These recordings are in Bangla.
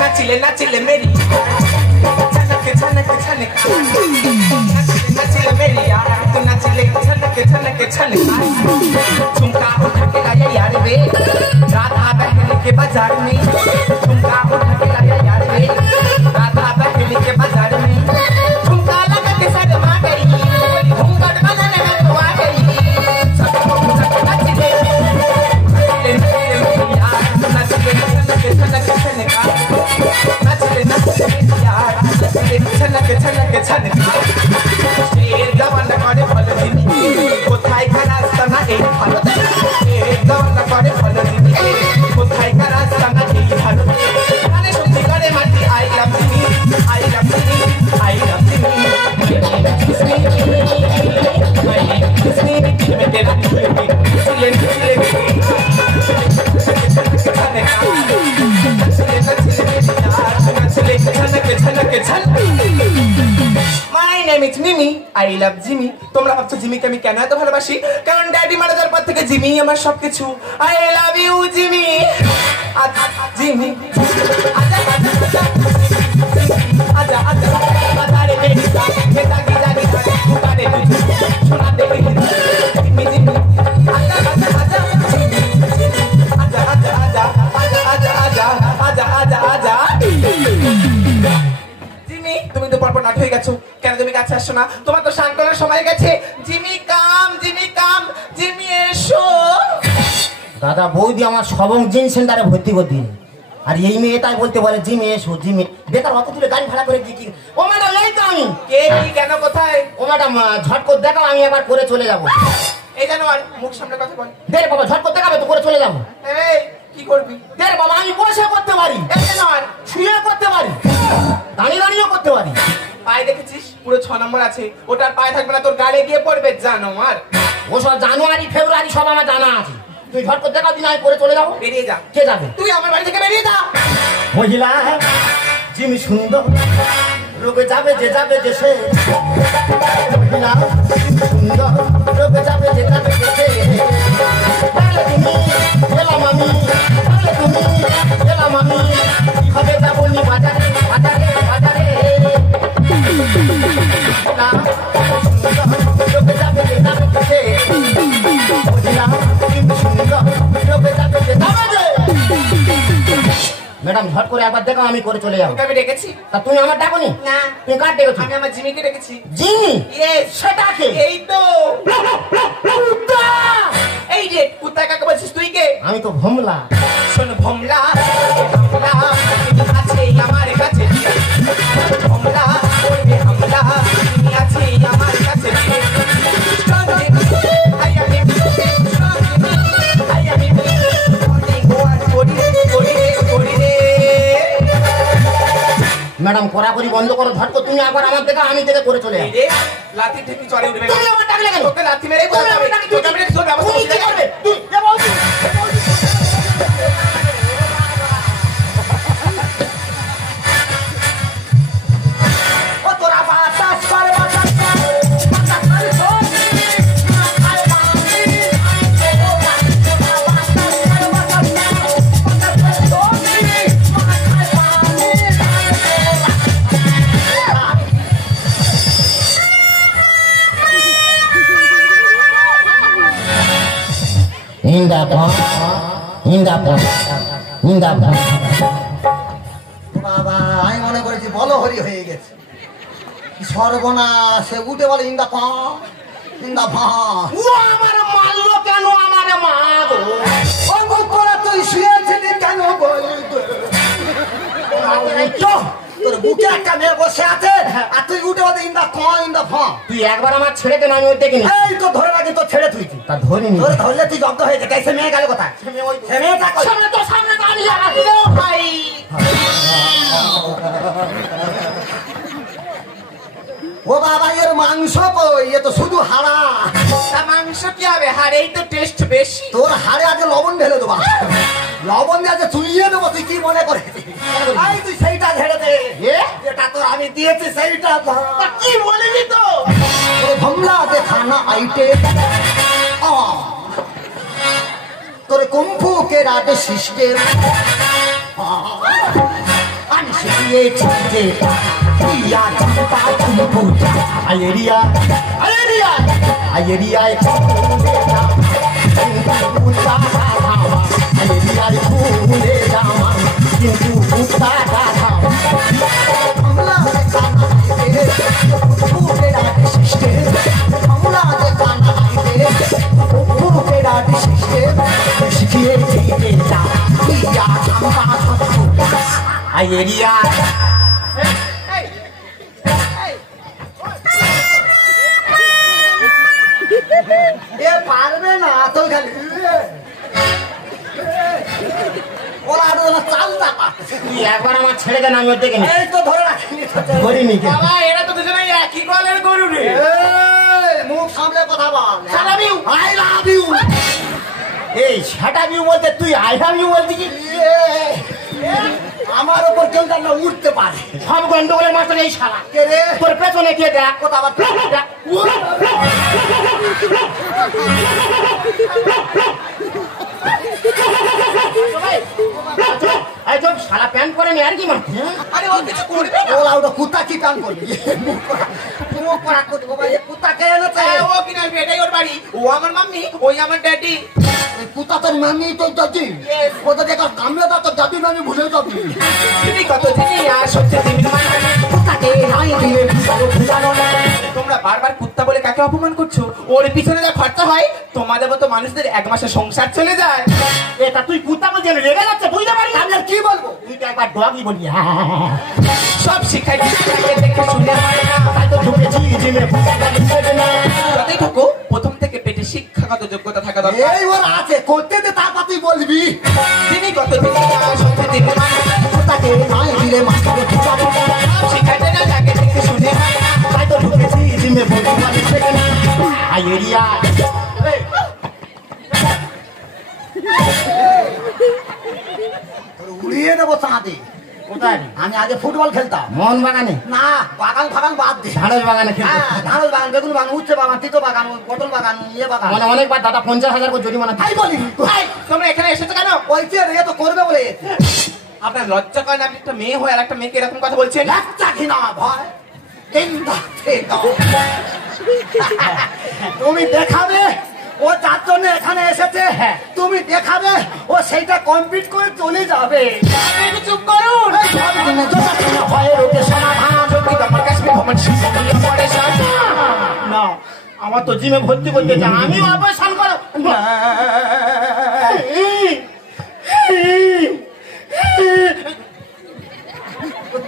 नाचिले नाचिले मेरी छनक छनक छनक नाचिले मेरी यार तू नाचिले छनक छनक छनक झुमका उठा के लाया यार वे राधा बहन के बाजार में झुमका उठा के लाया यार वे राधा बहन के बाजार में झुमका लगा के सरमा गई घूंघट बनाने में तो आ गई सब नाचिले यार तू नाचिले छनक छनक छनक नाचले नाचले यार छनक छनक छनक जवान करे फल दिनी कोথায় का रास्ता ना एक फल जवान करे फल दिनी कोথায় का रास्ता ना एक फल আরে সত্যি করে মাটি আই লাভ দিনি আই লাভ দিনি আই লাভ দিনি मैं तेरा इसलिए My name is Mimi. I love Jimmy. তোমরা ভাবছো জিমিকে আমি কেন এত ভালোবাসি? কারণ ড্যাডি মারা যাওয়ার পর থেকে জিমি আমার সবকিছু। I love you Jimmy. Jimmy. আজা আজা আজা আজা আজা রে মেরি কে জাগি জাগি পুকারে তুই শোনা দে জিমি জিমি আজা আজা আজা জিমি আজা আজা আজা আজা আজা আজা আজা আজা জিমি তুমি তো পরপর নাট হয়ে গেছো কেন তুমি কাছে আসছো না তোমার তো শান করার সময় গেছে জিমি কাম জিমি এসো দাদা বৌদি আমার সবং জিন সেন্টারে ভর্তি করতে আর এই মেয়ে তাই বলতে বলে জিমি এসো জিমি বেকার অত দূরে গাড়ি ভাড়া করে কি ও ম্যাডাম এই তো আমি কে কি কেন কোথায় ও ম্যাডাম ঝট করে দেখাও আমি একবার করে চলে যাব এই জানো আর মুখ সামনে কথা বল দে বাবা ঝট করে দেখাবে তো করে চলে যাব এই কি করবি দে বাবা আমি বসে করতে পারি এই জানো আর শুয়ে করতে পারি দাঁড়িয়েও করতে পারি পায়ে দেখেছিস পুরো 6 নম্বর আছে ওটার পায়ে থাকবে না তোর গালে গিয়ে পড়বে জানো আর ও সব জানুয়ারি ফেব্রুয়ারি সব আমার জানা আছে তুই ঝট করে দেখা দিন আমি করে চলে যাবো বেরিয়ে যা কে যাবে তুই আমার বাড়ি থেকে বেরিয়ে যা মহিলা জিমি সুন্দর রোগে যাবে যে সে মহিলা সুন্দর রোগে যাবে যে সে তুমি এলাম আমি তুমি এলাম আমি কিভাবে যাবো নি বাজারে বাজারে বাজারে রোগে যাবে যে সে মহিলা সুন্দর রোগে যাবে যে ম্যাডাম ঝট করে একবার দেখো আমি করে চলে যাবো আমি ডেকেছি তা তুমি আমার ডাকোনি না তুমি কার ডেকেছো আমি আমার জিমিকে ডেকেছি জিমি ইয়েস সেটা কে এই তো কুত্তা এই রে কুত্তা কাকে বলছিস তুই কে আমি তো ভমলা শোন ভমলা ভমলা আছে আমার কাছে ভমলা করবে হামলা তুমি আছে আমার কাছে ম্যাডাম কড়াকড়ি বন্ধ করো ঝট করে তুমি একবার আমার দেখা আমি থেকে করে চলে যাও লাঠি থেকে চড়ে উঠবে তুমি আমার ডাকলে কেন তোকে লাঠি মেরে বলতে হবে তোকে আমি তোর ব্যবস্থা তুমি কি করবে তুই এ বলছি ও তোরা বাতাস করে বাতাস করে শোন বাবা আমি মনে করেছি বলো হরি হয়ে গেছে সর্বনাশ সে উঠে বলে ইন্দা পা ইন্দা ভা ও আমার মারলো কেন আমারে মাগো ও তোরা তুই শুয়েছিলি কেন বল তোর বুকে একটা মেয়ে বসে আছে আর তুই উঠে বলে ইন্দা ক ইন্দা ভা তুই একবার আমার ছেড়ে দেন আমি ওই দেখিনি এই তো ধরে রাখি তো ছেড়ে তুইছি তা ধরিনি তোর ধরলে তুই জব্দ হয়ে যেতে সে মেয়ে গেল কোথায় সে মেয়েটা কই সামনে তো সামনে দাঁড়িয়ে আসলো ভাই ও বাবা এর মাংস কই এ তো শুধু হাড়া তা মাংস কি হবে হাড়েই তো টেস্ট বেশি তোর হাড়ে আগে লবণ ঢেলে দেবো লবণ দিয়ে আজ চুলিয়ে দেবো তুই কি মনে করে তুই সেইটা ঝেড়ে দে এ? যেটা তোর আমি দিয়েছি সেইটা ধর। তা কি বলিনি তো? তোর ভমলা দেখানা আইটে তোর কুম্ফু কে রাতে সিস্টেম আমি শিখিয়েছি যে ইয়া জানতা কুম্ফু আয়েরিয়া আয়েরিয়া আয়েরিয়ায় আয়েরিয়ায় ফুলে জামা কিন্তু কুত্তা গাধা ভমলা দেখানা আইটে কুম্ফু কে রাতে সিস্টেম ভমলা দেখানা আইটে কুম্ফু কে রাতে সিস্টেম শিখিয়েছি যে ইয়া জানতা কুম্ফু আয়েরিয়া এ পারবে না তো খালি ওরা আরো চালটা পাচ্ছে তুই একবার আমার ছেড়ে দেন আমি ওর দেখে নি এই তো ধরে রাখিনি করিনি কে বাবা এরা তো দুজনে একই গলের গরু রে। মুখ সামলে কথা বল Love you. I love you এই সেটা বিউ বলতে তুই আই লাভ ইউ বলতে কি আমার উপর কেউ যেন উঠতে পারে সব গন্ডগোলের মাস্টার এই শালা কে রে তোর পেছনে কে দেখ কথা আবার দেখ। এই তো শালা প্যান্ট পরে নি আর কি মারছে আরে ও কিছু করবে না। ওরা ওটা কুত্তা কি কান করবি মুখ করা করবি বাবা এই কুত্তা কে এনেছে হ্যাঁ, ও কিনা এটাই ওর বাড়ি, ও আমার মাম্মি, ওই আমার ড্যাডি। এই কুত্তা তোর মামি তোর দাদি ও তো দেখো কামড়ে দাও তোর দাদি নামি ভুলে যাবি তুমি কত দিনই আর সত্যি দিন কুত্তাকে নাই দিলে ভুলানো না তোমরা বারবার কুত্তা বলে কাকে অপমান করছো? ওর পিছনে যা খরচা হয় তোমাদের মতো মানুষদের এক মাসে সংসার চলে যায়। এটা তুই কুত্তা বলছিস রেগে যাচ্ছে বুঝতে পারি আমি আর কি বলবো তুই তো একবার ডগই বলি সব শিখাই দেখে শুনে হয় না। তাই তো ঢুকেছি জিমে যতই ঢুকো প্রথম থেকে পেটে শিক্ষাগত যোগ্যতা থাকা দরকার। এই ওর আছে করতে দে তারপর তুই বলবি তিনি কত দিনই আর সত্যি দিন কুত্তাকে নাই দিলে মাথাকে ঢুকাবো শিখাইতে না যাকে দেখে শুনে হয় না। তাই তো ঢুকেছি জিমে বলতে পারি আয়েরিয়া উড়িয়ে দেবো চাঁদে কোথায় আমি আগে ফুটবল খেলতাম মোহন বাগানে না বাগান ফাগান বাদ দে ঢাড়স বাগানে খেলতে হ্যাঁ ধানের বাগান বেগুন বাগান উচ্ছে বাগান তিতো বাগান পটল বাগান ইয়ে বাগান মানে অনেকবার দাদা 50,000 করে জরিমানা তাই বলি ভাই, তোমরা এখানে এসেছো কেন? বলছে রে তো করবে বলে আপনার লজ্জা করে না? আপনি একটা মেয়ে হয়ে আর একটা মেয়েকে এরকম কথা বলছেন? একটা ঘৃণা ভয় তুমি দেখাবে ও যার জন্য এখানে এসেছে তুমি দেখাবে ও সেইটা কমপ্লিট করে চলে যাবে আপনি একটু চুপ করুন। এই সবদিনে যতক্ষণ হয় রোগে সমাধান সঙ্গীত আমার কাশ্মীর ভ্রমণ শিক্ষা পরে শাসন। না আমার তো জিমে ভর্তি করতে চাই আমি অপারেশন করো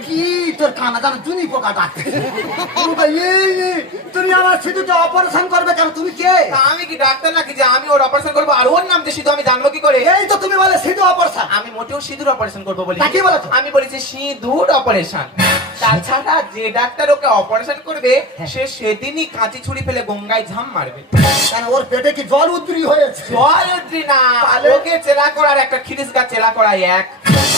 কি তোর কানা জানা চুনি পোকা ডাকতে তুমি আমার সিধুকে অপারেশন করবে কেন তুমি কে তা আমি কি ডাক্তার নাকি যে আমি ওর অপারেশন করবো? আর ওর নাম যে সিধু আমি জানবো কি করে? এই তো তুমি বলে সিধু অপারেশন আমি মোটেও সিঁদুর অপারেশন করবো বলি। তা কি বলেছো? আমি বলেছি সিঁদুর অপারেশন। তাছাড়া যে ডাক্তার ওকে অপারেশন করবে সে সেদিনই কাঁচি ছুরি ফেলে গঙ্গায় ঝাম মারবে। কেন ওর পেটে কি জল উদ্রি হয়েছে জল উদ্রি না, ওকে চেলা করার একটা খিরিস গাছ চেলা করা এক।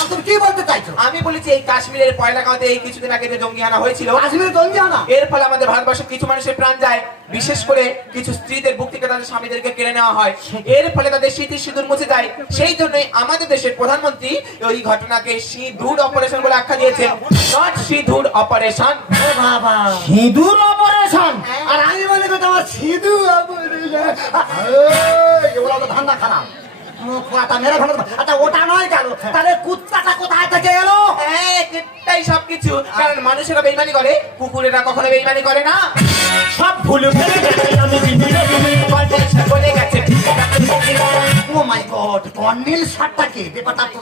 তুমি কি বলতে চাইছো আমি বলেছি এই কাশ্মীরের পয়লাগাঁওতে এই কিছুদিন আগে যে জঙ্গি হানা হয়েছিল, কাশ্মীরে জঙ্গি আনা এর ফলে আমাদের ভারতবর্ষের কিছু মানুষের প্রাণ যায়, বিশেষ করে কিছু স্ত্রীদের বুক থেকে তাদের স্বামীদেরকে কেড়ে নেওয়া হয়, এর ফলে তাদের স্মৃতি সিঁদুর মুছে যায়। সেই জন্যই আমাদের দেশের প্রধানমন্ত্রী ওই ঘটনাকে সিঁদুর অপারেশন বলে আখ্যা দিয়েছেন, নট সিঁদুর অপারেশন। ও বাবা সিঁদুর অপারেশন আর আমি বলে তো তোমার সিধু অপারেশন এগুলো তো ধান্দা খারাপ মুখ পাতা মেরে ফেলো আচ্ছা ওটা নয় গেল তাহলে কুত্তাটা কোথায় থেকে এলো এটাই সবকিছু। কারণ মানুষেরা বেইমানি করে, কুকুরেরা কখনো বেইমানি করে না। সব ভুল ফেলে গেছে আমি জিমিরে জিমি কন্টেনশন বলে গেছে ও মাই গড কর্নেল শার্টটা কি ব্যাপারটা তো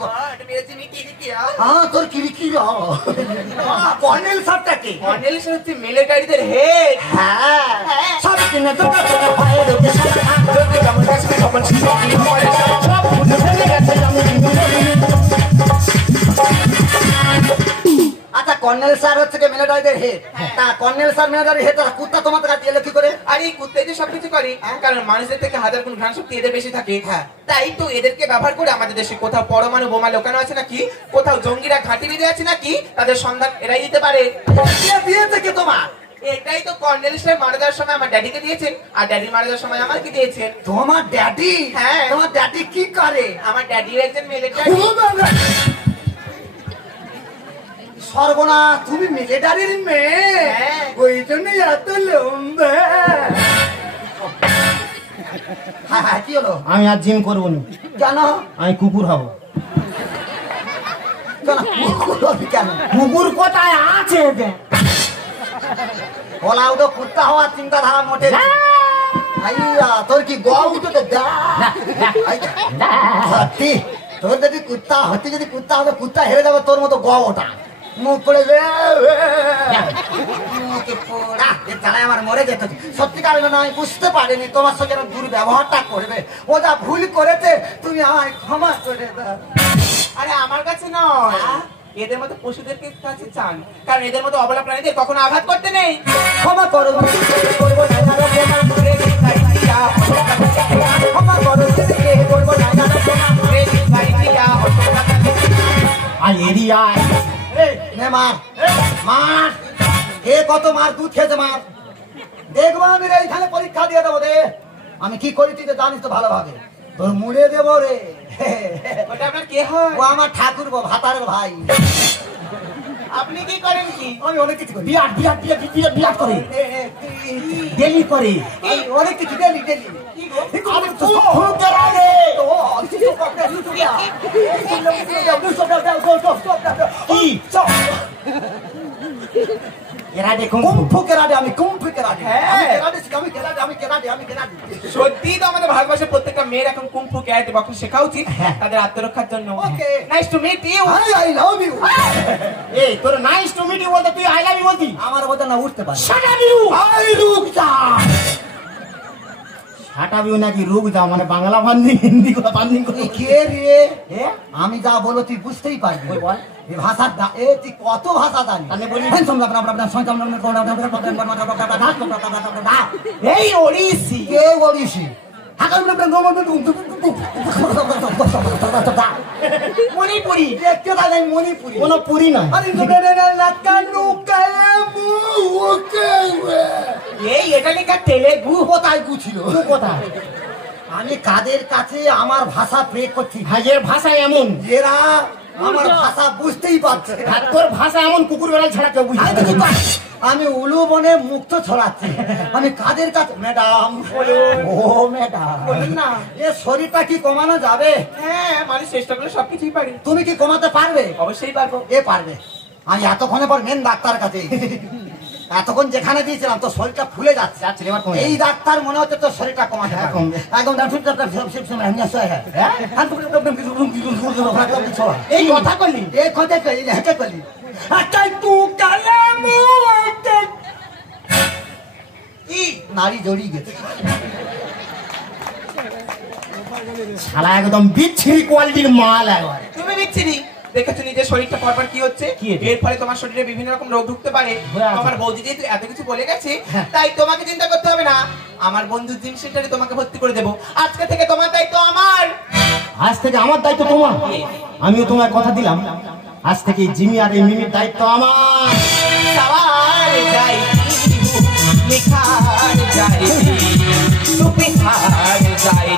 হ্যাঁ তোর কিরিকিরি কর্নেল শার্টটা কি কর্নেল হচ্ছে মিলিটারিদের হেড। হ্যাঁ সব কিনে তো হয় রোগে সমাধান সব ভুল ফেলে গেছে আমি জিমিরে জিমি আচ্ছা কর্নেল স্যার হচ্ছে কি মিলিটারিদের হেড। তা কর্নেল স্যার মিলিটারি হেড, কুত্তা তোমাদের কাছে এলো কি করে? আর এই কুত্তাই তো সবকিছু করে, কারণ মানুষের থেকে হাজার গুণ ঘ্রাণ শক্তি এদের বেশি থাকে। তাই তো এদেরকে ব্যবহার করে আমাদের দেশে কোথাও পরমাণু বোমা লোকানো আছে নাকি, কোথাও জঙ্গিরা ঘাঁটি বেঁধে আছে নাকি, তাদের সন্ধান এরাই দিতে পারে। দিয়েছে কি তোমার? এটাই তো কর্নেল স্যার মারা যাওয়ার সময় আমার ড্যাডিকে দিয়েছেন, আর ড্যাডি মারা যাওয়ার সময় আমাকে দিয়েছেন। তোমার ড্যাডি? হ্যাঁ। তোমার ড্যাডি কি করে? আমার ড্যাডিও একজন মিলিটারি। সর্বনা, তুমি মিলিটারির মেয়ে? হ্যাঁ। ওই জন্যই এত লম্বা। হ্যাঁ হ্যাঁ, কি হলো? আমি আর জিম করবো না। কেন? আমি কুকুর হবো। কেন কুকুর হবি কেন? কুকুর কোথায় আছে? ওলাও তো কুত্তা হওয়ার চিন্তাধারা মোটে। আইয়া, তোর কি গা উঠে তো সত্যি, তোর যদি কুত্তা হতে, যদি কুত্তা হতো, কুত্তা হেরে যাবে তোর মতো গা ওটা। মুখ পড়ে তারাই আমার মরে যেত। সত্যিকার আমি বুঝতে পারিনি তোমার সঙ্গে দুর্ব্যবহারটা করবে। ও যা ভুল করেছে তুমি আমায় ক্ষমা করে দাও। আরে আমার কাছে নয়, এদের মতো পশুদের কাছে চান, কারণ এদের মতো অবলা প্রাণীদের কখনো আঘাত করতে নেই। ক্ষমা করো, করবো না, ক্ষমা করো, করবো না। আর এরিয়ায় মার, এ কত মার, দুধ খেয়েছে মার। দেখবো আমি এইখানে পরীক্ষা দিয়ে দেবো রে। আমি কি করি তুই তো জানিস তো ভালোভাবে। তোর মুড়ে দেবো রে। ওটা আপনার কে হয়? ও আমার ঠাকুর ভাতারের ভাই। আপনি কি করেন? কি আমি অনেক কিছু করি। বিরাট বিরাট বিরাট বিরাট বিরাট করে ডেলি করে। এই অনেক কিছু ডেলি ডেলি। আমি তো ফুলকে রাগে। কি এরা দেখুন আমি কুম্ফু কেরাটে। সত্যি তো আমাদের ভারতবর্ষের প্রত্যেকটা মেয়ের এখন কুম্ফু ক্যারাটে বক্সিং শেখা উচিত, তাদের আত্মরক্ষার জন্য। Okay. Nice to meet you. I love you. এই তোর নাইস টু মিট ইউ বলতে তুই আই লাভ ইউ বলতি? আমার বোঝা না উঠতে পারে। Shut up you. আই রুক যা। শাট আপ ইউ নাকি রুক যা মানে বাংলা বান্দিং হিন্দি কথা বান্দিং করে কে রে? আমি যা বলো তুই বুঝতেই পারবি। বল। এই ভাষা তুই কত ভাষা জানি? তাহলে বলি। এই ওড়িশি। কে ওড়িশি? মণিপুরি। দেখতে দাদা মণিপুরি। কোনো পুরি নয়। এই এটা লেখা তেলেগু। কোথায় গুছিল? কোথায়? আমি কাদের কাছে আমার ভাষা প্রয়োগ করছি? ভাইয়ের ভাষা এমন, এরা আমার ভাষা বুঝতেই পারছে। আর তোর ভাষা এমন কুকুর বেড়াল ছাড়া কেউ বুঝে না। আমি উলু বনে মুক্ত ছড়াচ্ছি। আমি কাদের কাছে? ম্যাডাম। ও ম্যাডাম, বলুন না। এ শরীরটা কি কমানো যাবে? হ্যাঁ, মানুষ চেষ্টা করলে সবকিছুই পারে। তুমি কি কমাতে পারবে? অবশ্যই পারবো। এ পারবে। আমি এতক্ষণে পর মেন ডাক্তার কাছে, এতক্ষণ যেখানে দিয়েছিলাম তো শরীরটা ফুলে যাচ্ছে। এই ডাক্তার মনে হচ্ছে তোর শরীরটা কমাতে পারবে। একদম এই কথা করলি? এই কথা কলি, হেঁটে কলি। নারী জড়িয়ে গেছে। শালা একদম বিচ্ছিরি কোয়ালিটির মাল একবার। তুমি বিচ্ছিরি দেখেছো নিজের শরীরটা পরপর কি হচ্ছে? কি হচ্ছে? এর ফলে তোমার শরীরে বিভিন্ন রকম রোগ ঢুকতে পারে। হ্যাঁ। আমার বৌদি যেহেতু এত কিছু বলে গেছে, তাই তোমাকে চিন্তা করতে হবে না। আমার বন্ধু জিম সেন্টারে তোমাকে ভর্তি করে দেবো। আজকে থেকে তোমার দায়িত্ব আমার। আজ থেকে আমার দায়িত্ব তোমার। আমিও তোমায় কথা দিলাম, আজ থেকে জিমি আর এই মিমির দায়িত্ব আমার। সওয়ার যাই নিখার যাই সুপিখার যাই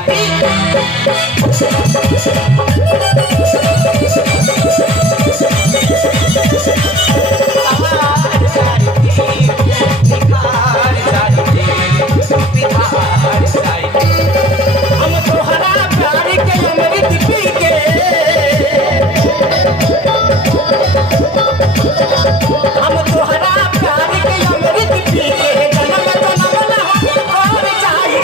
हम तोहरा प्यार के अमृत पी के, हम तोहरा प्यार के अमृत पी के जन्म जन्म न हम और जाई।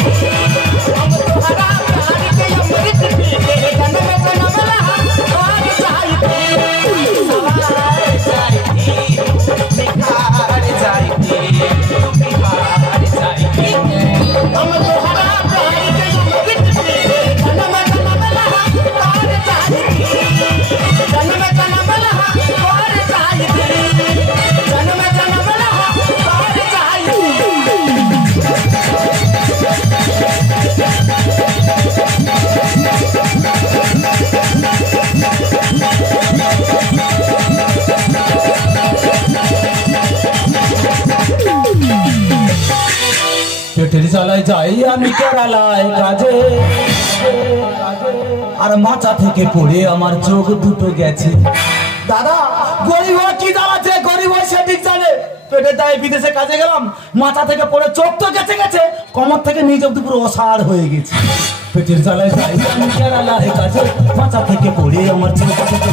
हम तोहरा प्यार के अमृत पी के जन्म जन्म যাই আমি কেরালায় কাজে, আর মাথা থেকে পড়ে আমার চোখ দুটো গেছে। দাদা গরিব কি জ্বালাচ্ছে, গরিব সে ঠিক জানে। পেটের দায়ে বিদেশে কাজে গেলাম, মাথা থেকে পড়ে চোখ তো গেছে গেছে, কমর থেকে নিচ অব্দি পুরো অসাড় হয়ে গেছে। পেটের জ্বালায় যাই আমি কেরালায় কাজে, মাথা থেকে পড়ে আমার চোখ দুটো গেছে।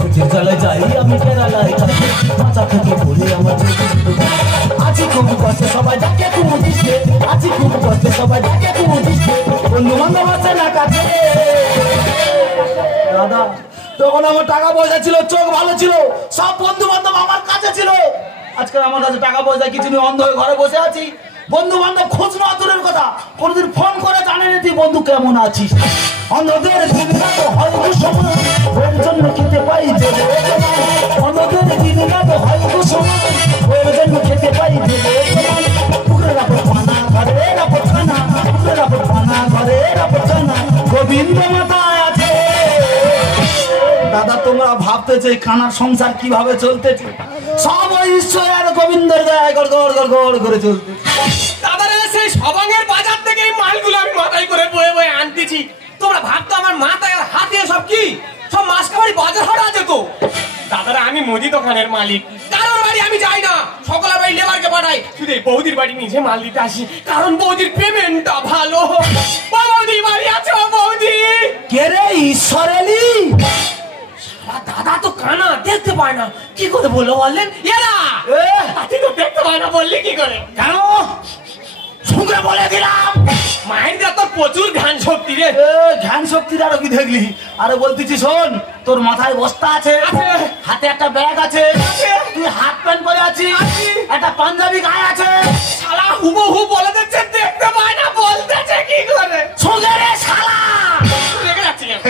পেটের জ্বালায় যাই আমি কেরালায় কাজে, মাথা থেকে পড়ে আমার চোখ দুটো গেছে। আছি খুব কষ্টে সবাই ডাকে কুমু দিচ্ছে, আছি খুব কষ্টে সবাই ডাকে কুমু দিচ্ছে, বন্ধু বান্ধব আছে না কাছে। দাদা তখন আমার টাকা পয়সা ছিল, চোখ ভালো ছিল, সব বন্ধু বান্ধব আমার কাছে ছিল। আজকাল আমার কাছে টাকা পয়সা কিছু নেই, অন্ধ হয়ে ঘরে বসে আছি। বন্ধু বান্ধব খোঁজ নেওয়া দূরের কথা, কোনদিন ফোন করে জানেনি তুই বন্ধু কেমন আছিস। অন্ধদের দিন রাত হয় দুঃসময়, ওর জন্য খেতে পাই দেবে। অন্ধদের দিন রাত হয় দুঃসময়, ওর জন্য খেতে পাই দেবে। পুকুরে রাখো পানা, ঘরে রাখো খানা, পুকুরে রাখো পানা, ঘরে রাখো খানা, গোবিন্দ মাথায় আছে। দাদা তোমরা ভাবতেছে কানার সংসার কিভাবে চলতেছে, সব ওই ঈশ্বর গোবিন্দের দয়ায় গড় গড় গড় গড় করে চলতে। দাদারে সেই সবাঙের বাজার থেকে এই মালগুলো আমি মাথায় করে বয়ে বয়ে আনতেছি। তোমরা ভাবতো আমার মাথায় আর হাতে সব কি, সব মাসকাবাড়ি বাজার হাট আছে তো। দাদারা আমি মুদি দোকানের মালিক, কারোর বাড়ি আমি যাই না, সকলের বাড়ি লেবারকে পাঠাই, শুধু এই বৌদির বাড়ি নিজে মাল দিতে আসি, কারণ বৌদির পেমেন্টটা ভালো। বৌদি বাড়ি আছে, বৌদি। কে রে ঈশ্বর এলি? দাদা তো কানা, দেখতে পায় না, কি করে বললো বললেন? এরা তুই তো দেখতে পায় না, বললি কি করে? কেন শুনে বলে দিলাম। মায়ের যা তোর প্রচুর ধ্যান শক্তি রে। ধ্যান শক্তির আরো কি দেখলি? আরে বলতেছি শোন, তোর মাথায় বস্তা আছে, হাতে একটা ব্যাগ আছে, তুই হাফ প্যান্ট পরে আছিস, একটা পাঞ্জাবি গায়ে আছে। শালা হুবহু বলে দিচ্ছে, দেখতে পায় না, বলতেছে কি করে? শুনে রে শালা। রেগে যাচ্ছি কেন?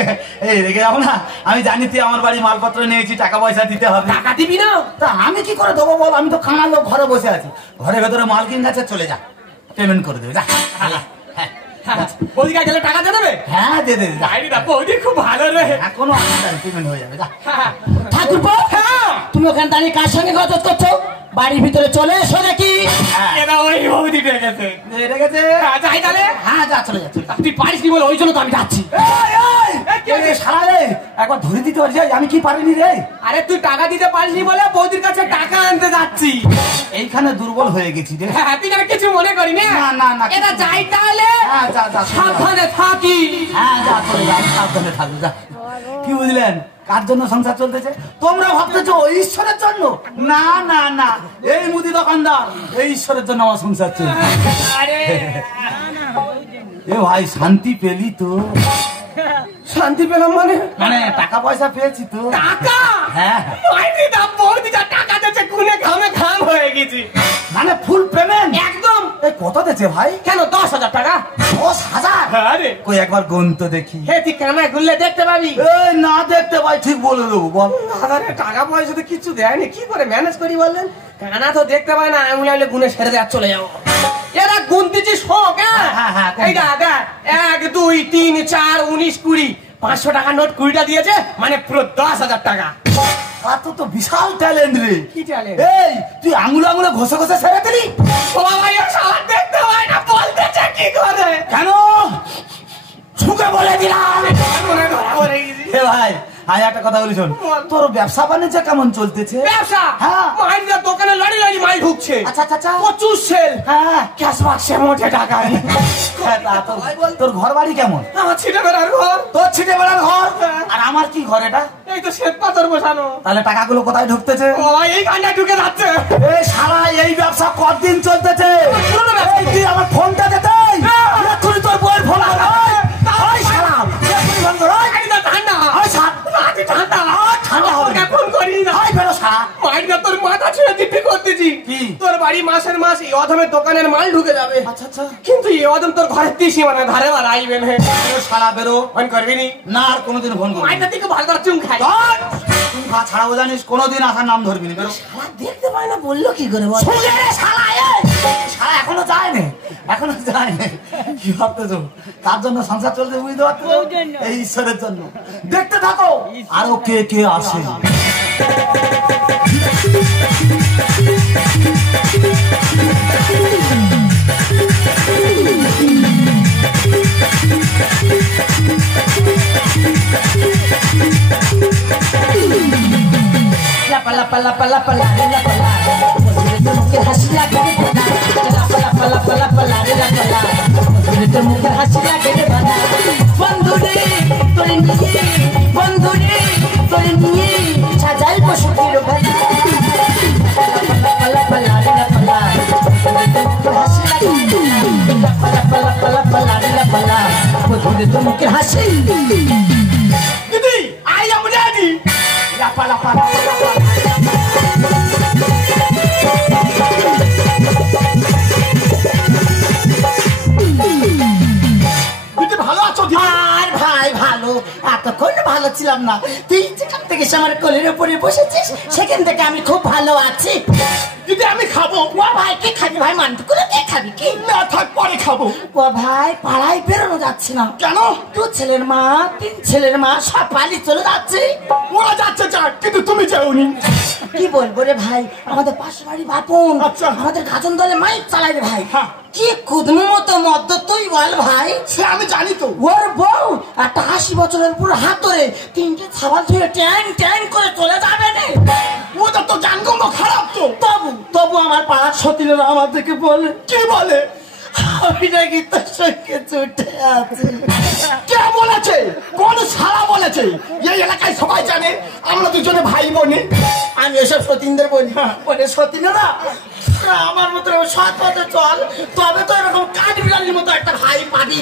এই রেগে যাবো না, আমি জানি তুই আমার বাড়ি মালপত্র নিয়েছি, টাকা পয়সা দিতে হবে। টাকা দিবি না? তা আমি কি করে দেবো বল? আমি তো কানার লোক, ঘরে বসে আছি। ঘরের ভেতরে মালকিন গাছে চলে যা, পেমেন্ট করে দেবে। যা বৌদি গেলে টাকা দিয়ে দেবে? হ্যাঁ দে দে। বৌদি খুব ভালো রে, এখনো পেমেন্ট হয়ে যাবে। যা ঠাকুরপো, তুমি ওখানে দাঁড়িয়ে কার সঙ্গে গজত করছো? বাড়ির ভিতরে চলে এসো নাকি? এরা ওই বৌদি রেগেছে। রেগেছে? যাই তাহলে। হ্যাঁ যা, চলে যা। তুই পারিস নি বলে ওই জন্য তো আমি যাচ্ছি। সারা রে একবার ধরে দিতে পারছি, আমি কি পারিনি রে? আরে তুই টাকা দিতে পারিসনি বলে বৌদির কাছে টাকা আনতে যাচ্ছি। এইখানে দুর্বল হয়ে গেছি রে। হ্যাঁ, তুই আমি কিছু মনে করি না। না না, এটা যাই তাহলে। হ্যাঁ যা যা, সাবধানে থাকি। হ্যাঁ যা, চলে যা, সাবধানে থাকবে। যা। কি বুঝলেন কার জন্য সংসার চলতেছে? তোমরা ভাবতেছো ওই ঈশ্বরের জন্য? না না না, এই মুদি দোকানদার, এই ঈশ্বরের জন্য আমার সংসার চলছে। আরে এ ভাই শান্তি পেলি তো? শান্তি পেলাম মানে? মানে টাকা পয়সা পেয়েছি তো। টাকা? হ্যাঁ। মাইনি দা বৌদি যা টাকা দিয়েছে, কুনে ঘামে ঘাম হয়ে গেছি। মানে ফুল পেমেন্ট? একদম। এই কত দিয়েছে ভাই? কেন 10,000 টাকা? 10,000? আরে কই একবার গুন তো দেখি। হে তুই কামায় গুললে দেখতে পাবি। এই না দেখতে ভাই, ঠিক বলে দেবো বল। দাদারে টাকা পয়সা তো কিছু দেয়নি, কি করে ম্যানেজ করি বললেন? কানা তো দেখতে পায় না, আঙুলে আঙুলে গুনে সেরে দেওয়া চলে যাবো। এরা গুনতেছি শোক। হ্যাঁ, এইটা দেখ, 1 2 3 4 19 20 500 টাকা নোট 20টা দিয়েছে, মানে পুরো 10,000 টাকা। তো বিশাল ট্যালেন্ট রে। কি ট্যালেন্ট? এই তুই আঙুলে আঙুলে ঘষে ঘষে সেরে দিলি? ও বাবা, এ শালা দেখতে পায় না, বলতেছে কি করে? কেন ছুকে বলে দিলাম। মনে ধরা পড়ে গেছি। হে ভাই, আমি একটা কথা বলি শোন, তোর ব্যবসা বাণিজ্য কেমন চলতেছে? ব্যবসা? হ্যাঁ। মাইনের দোকানে লড়ি লড়ি মাল ঢুকছে। আচ্ছা আচ্ছা। প্রচুর সেল। হ্যাঁ। ক্যাশ বাক্সে মোটে টাকা নেই। তোর ঘর বাড়ি কেমন? আমার ছিটে বেড়ার ঘর। তোর ছিটে বেড়ার ঘর? আর আমার কি ঘর এটা? এই তো শ্বেত পাথর বসানো। তাহলে টাকাগুলো কোথায় ঢুকতেছে? বাবা এই গানটা ঢুকে যাচ্ছে। এই সারা এই ব্যবসা কতদিন চলতেছে? এই তুই আমার ফোনটা দে, এক্ষুনি তোর বউয়ের ফোন আন। ওই শালা এক্ষুনি ফোন কর। ওই ঠান্ডা। ওই সাত রাতে ঠান্ডা। ঠান্ডা হবে না। ফোন করিস না। ওই বেরো শালা। মাইনটা তোর মাথা ছুঁয়ে দিব্যি করতেছি। কি? তোর বাড়ি মাসের মাস এই অধমের দোকানের মাল ঢুকে যাবে। আচ্ছা আচ্ছা। কিন্তু এই অধম তোর ঘরের দিশি মানে ধারে বার আইবে না। ওই শালা বেরো। ফোন করবি নি? না আর কোনোদিন ফোন করবি না। মাইনটা থেকে ভালো করে চুম খাই। তুই খা ছাড়াবো জানিস, কোনোদিন আসার নাম ধরবি না। বেরো। শালা দেখতে পায় না, বললো কি করে বল? শুনে রে শালা, এই শালা এখনো যায়নি, এখনো যায়নি। কি ভাবতেছো কার জন্য সংসার চলছে বুঝতে পারছো? এই ঈশ্বরের জন্য। দেখতে থাকো আরো কে কে আসে। Pala pala pala pala la pala মুখের হাসি লাগে রে বানা পলা পলা পলা পলা রে লা পলা তোর মুখের হাসি লাগে রে বানা বন্ধু রে তোর নিয়ে সাজাই বসুকির বানা পলা পলা রে লা পলা তোর হাসি লাগে পলা পলা পলা পলা রে লা পলা তোর মুখের হাসি দিদি I am ready la pala pala pala pala ভালো আছো আর ভাই ভালো এতক্ষণ ভালো ছিলাম না তুই যেখান থেকে আমার কোলের উপরে বসেছিস সেখান থেকে আমি খুব ভালো আছি দিদি আমি খাবো ও ভাই কি খাবি ভাই মানটুকুলো কে খাবি কি না থাক পরে খাবো ও ভাই পাড়ায় বেরোনো যাচ্ছে না কেন দু ছেলের মা তিন ছেলের মা সব পালিয়ে চলে যাচ্ছে ওরা যাচ্ছে যাক কিন্তু তুমি যাওনি কি বলবো রে ভাই আমাদের পাশে বাড়ি বাপন আচ্ছা। আমাদের গাজন দলে মাইক চালাই রে ভাই হ্যাঁ। কি কুদমো মতো মদ্য তুই বল ভাই সে আমি জানি তো ওর বউ একটা 80 বছরের পুরো হাত ধরে তিনটে ছাবাল ধরে ট্যাং ট্যাং করে চলে যাবে না ওটা তো জানগন্ধ খারাপ তো তবু আমার পাড়ার সতীরা আমাদেরকে বলে কি বলে আমি নাকি তোর সঙ্গে ছুটে আছি কে বলেছে কোন শালা বলেছে এই এলাকায় সবাই জানে আমরা দুজনে ভাই বোনে আমি এসব সতীনদের বলি বলে সতীনেরা আমার মতো সৎ পথে চল তবে তো এরকম কাঠ বিড়ালির মতো একটা ভাই পাবি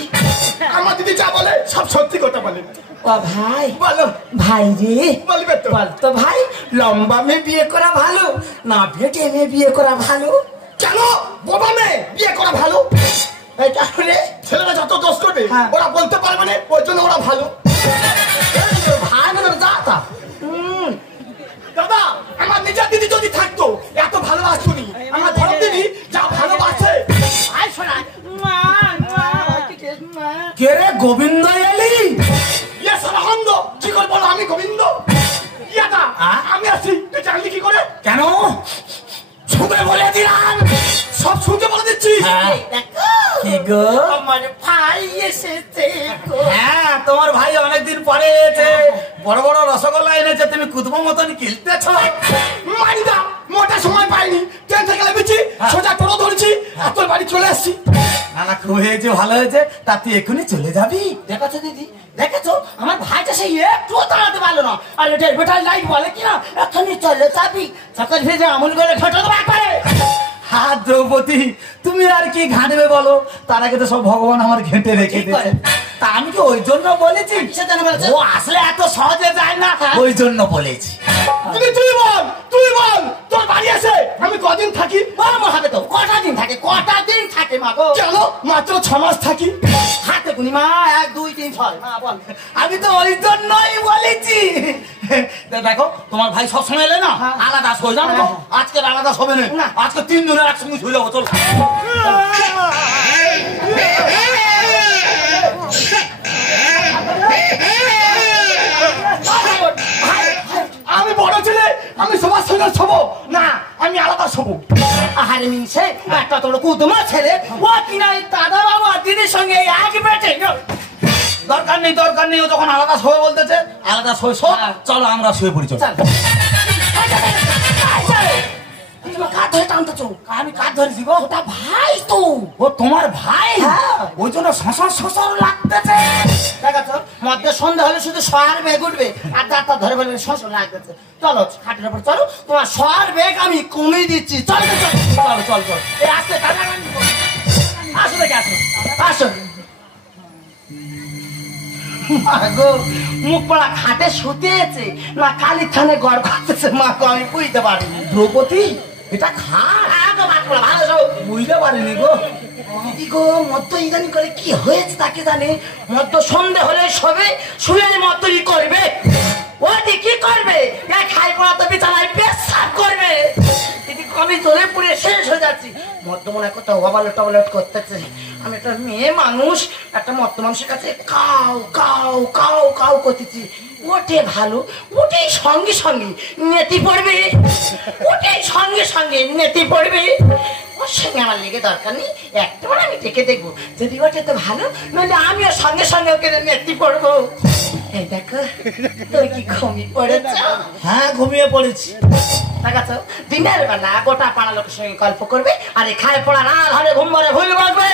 আমার দিদি যা বলে সব সত্যি কথা বলে ও ভাই বলো ভাই রে বলবে তো বল তো ভাই লম্বা মেয়ে বিয়ে করা ভালো না বেটে মেয়ে বিয়ে করা ভালো কেন বোবা মেয়ে বিয়ে করা ভালো এটা হলে ছেলেরা যত দোষ করবে হ্যাঁ। ওরা বলতে পারবে না ওই জন্য ওরা ভালো ভাই মানে যা তা দাদা আমার নিজের দিদি যদি থাকতো এত ভালোবাসতো আমার ধরম দিদি যা ভালোবাসে আয় শোনা কে রে গোবিন্দ এলি ইয়ে সরহন্দ কি করে বলো আমি গোবিন্দ ইয়াটা আমি আসি তুই জানলি কি করে কেন শুনে বলে দিলাম সব শুনতে বলে দিচ্ছি কি গো আমার ভাই এসেছে গো। হ্যাঁ তোমার ভাই অনেকদিন পরে এসেছে বড় বড় রসগোল্লা এনেছে তুমি কুদবো মতন কিলতেছ মাইদা মোটা সময় পাইনি ট্রেন থেকে নেমেছি সোজা টোটো ধরেছি আর তোর বাড়ি চলে আসছি না না খুব হয়েছে ভালো হয়েছে তা তুই এক্ষুনি চলে যাবি দেখেছো দিদি দেখেছো আমার ভাইটা সেই একটুও দাঁড়াতে পারলো না আর এটা বেটার লাইট বলে কিনা এখনই চলে যাবি সকাল ভেজে আমল করে ফটো তো একবারে হাত দ্রৌপদী তুমি আর কি ঘাঁটবে বলো তার আগে তো সব ভগবান আমার ঘেঁটে রেখে ঠিক করে। দিয়েছে তা আমি কি ওই জন্য বলেছি সেজন্য বলেছে। ও আসলে এত সহজে যায় না ওই জন্য বলেছি দিদি তুই বল তোর বাড়ি আসে আমি কদিন থাকি বলবো হবে তো কটা দিন থাকে মা গো কেন মাত্র 6 মাস থাকি হাতে গুনি মা 1 2 3 6 মা বল আমি তো ওই জন্যই বলেছি দেখো তোমার ভাই সব সময় এলে না হ্যাঁ। আলাদা শোয় জানো তো? হ্যাঁ। আজকে আলাদা শোবে না না। আজকে 3 জনের একসঙ্গে শুয়ে যাবো চল আমি বড় ছেলে আমি সবার সঙ্গে শোবো না আমি আলাদা শোবো আহারে মিনছে একটা তোর কুদমা ছেলে ও কিনা এই দাদা বাবু আর দিদির সঙ্গে এক বেটে দরকার নেই ও যখন আলাদা শোবে বলতেছে আলাদা শোয় হ্যাঁ। চলো আমরা শুয়ে পড়ি চল চল কাঠ ধরে টানতেছ আমি কাঠ ধরেছি গো ওটা ভাই তো ও তোমার ভাই হ্যাঁ। ওই জন্য শ্বশুর লাগতেছে দেখাচ্ছ মধ্যে সন্ধ্যা হলে শুধু সর বেগ উঠবে আর দাঁতটা ধরে বলবে শ্বশুর লাগতেছে চলো খাটের উপর চলো তোমার সর বেগ আমি কমিয়ে দিচ্ছি চল চল এই আসতে আসো দেখে আসো আসো গো মুখ পড়া খাটে শুতেছে না কালি খানে গড় করতেছে মা গো আমি বুঝতে পারিনি দ্রৌপদী এটা খাট ভালো সব বুঝতে পারিনি গো দিদি গো মদ্য ইদানি করে কি হয়েছে তাকে জানে মদ্য সন্ধে হলে সবে শুয়ে মদ্যই করবে ওটি কি করবে খাই পড়া তো বিছানায় পেশাব করবে দিদি আমি জ্বলে পুড়ে শেষ হয়ে যাচ্ছি মদ্য মনে করতে ওভারলোড টবলেট করতেছে আমি একটা মেয়ে মানুষ একটা মদ্য মানুষের কাছে কাউ কাউ কাউ কাউ করতেছি ওঠে ভালো ওঠেই সঙ্গে সঙ্গে নেতি পড়বে ওঠেই সঙ্গে সঙ্গে নেতি পড়বে ওর সঙ্গে আমার লেগে দরকার নেই, একটাবার আমি ডেকে দেখবো, যদি ওঠে তো ভালো, নইলে আমিও সঙ্গে সঙ্গে ওকে নেত্রী পড়বো। এই দেখো, তুমি কি ঘুমিয়ে পড়েছ? হ্যাঁ, ঘুমিয়ে পড়েছি। দেখাচ্ছ, দিনের বেলা গোটা পাড়া লোকের সঙ্গে গল্প করবে, আর এই খায় পড়া না ধরে ঘুম ভরে ভুল বলবে।